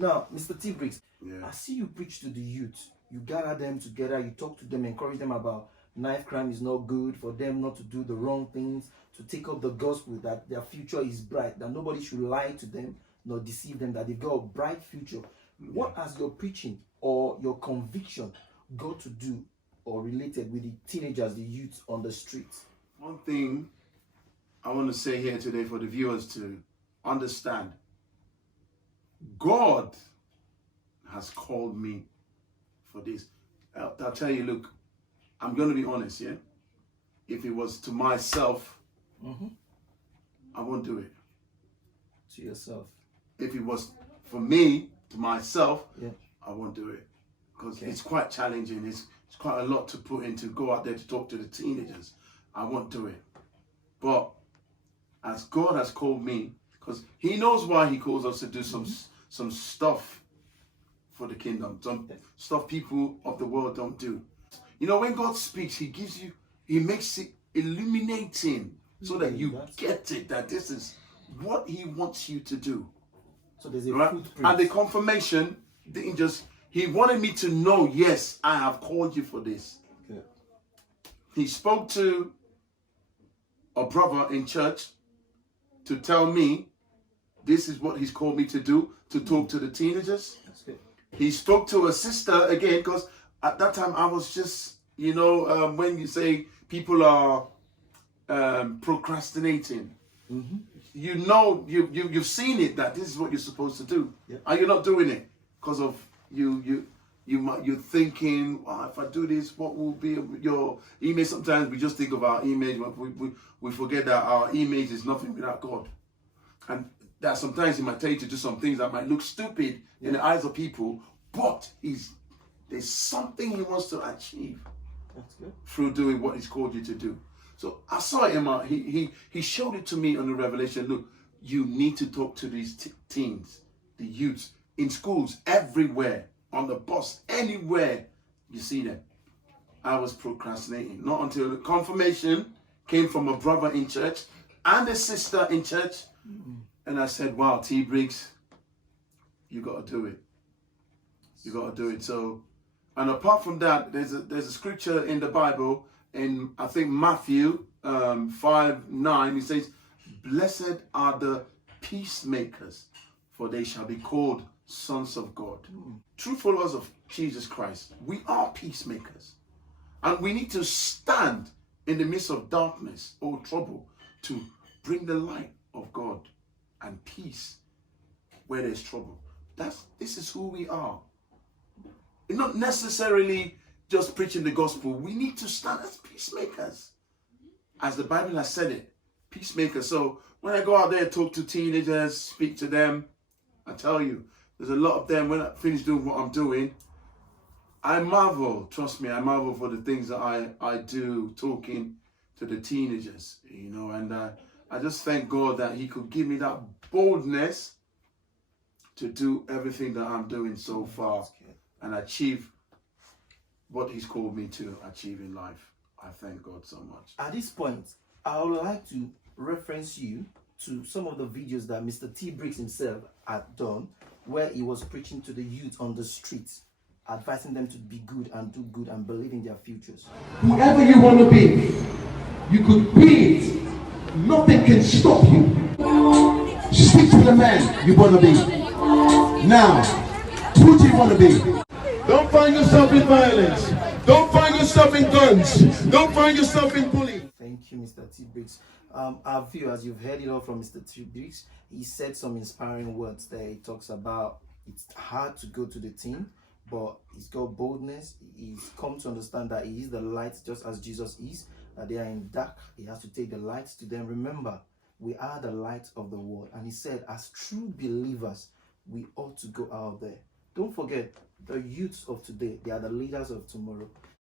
Now, Mr. T Briggs, Yeah. I see you preach to the youth. You gather them together, you talk to them, encourage them about knife crime is not good, for them not to do the wrong things, to take up the gospel, that their future is bright, that nobody should lie to them nor deceive them, that they've got a bright future. What has your preaching or your conviction got to do or related with the teenagers, the youth on the streets? One thing I want to say here today for the viewers to understand, God has called me for this. I'll tell you, look, I'm going to be honest, yeah? If it was to myself, I won't do it. To yourself. If it was for me, to myself, yeah, I won't do it. Because it's quite challenging. It's quite a lot to put in to go out there to talk to the teenagers. I won't do it. But as God has called me, because he knows why he calls us to do some stuff for the kingdom, some stuff people of the world don't do. You know, when God speaks, he makes it illuminating so that you get it, that this is what he wants you to do. So there's a footprint. And the confirmation didn't just, he wanted me to know, yes, I have called you for this. Okay. He spoke to a brother in church to tell me this is what he's called me to do, to talk to the teenagers. That's good. He spoke to a sister again, because at that time I was just, you know, when you say people are procrastinating, you know, you've seen it, that this is what you're supposed to do. Yeah. And you're not doing it because of you're thinking, oh, if I do this, what will be your image? Sometimes we just think of our image, but we forget that our image is nothing without God. And that sometimes he might tell you to do some things that might look stupid in the eyes of people, but there's something he wants to achieve. That's good. Through doing what he's called you to do. So I saw him out. He showed it to me on the revelation. Look, you need to talk to these teens, the youths, in schools, everywhere, on the bus, anywhere you see them. I was procrastinating. Not until the confirmation came from a brother in church and a sister in church. And I said, wow, T Briggs, you got to do it. You got to do it. So, and apart from that, there's a scripture in the Bible, in I think Matthew 5:9, he says, blessed are the peacemakers, for they shall be called sons of God. True followers of Jesus Christ, we are peacemakers. And we need to stand in the midst of darkness or trouble to bring the light of God and peace where there's trouble. This is who we are. It's not necessarily just preaching the gospel. We need to stand as peacemakers. As the Bible has said it, peacemakers. So when I go out there, talk to teenagers, speak to them, I tell you, there's a lot of them, when I finish doing what I'm doing, I marvel, trust me, I marvel for the things that I do talking to the teenagers, you know, and I just thank God that he could give me that boldness to do everything that I'm doing so far and achieve what he's called me to achieve in life. I thank God so much. At this point, I would like to reference you to some of the videos that Mr. T Briggs himself had done, where he was preaching to the youth on the streets, advising them to be good and do good and believe in their futures. Whoever you want to be, you could be it. Nothing can stop you. Speak to the man you want to be. Now, who do you want to be? Don't find yourself in violence. Don't find yourself in guns. Don't find yourself in bullying. Thank you, Mr. T Briggs. Our viewers, you've heard it all from Mr. T Briggs. He said some inspiring words there. He talks about it's hard to go to the team, but he's got boldness. He's come to understand that he is the light just as Jesus is. That they are in dark. He has to take the light to them. Remember, we are the light of the world. And he said, as true believers, we ought to go out there. Don't forget, the youths of today, they are the leaders of tomorrow.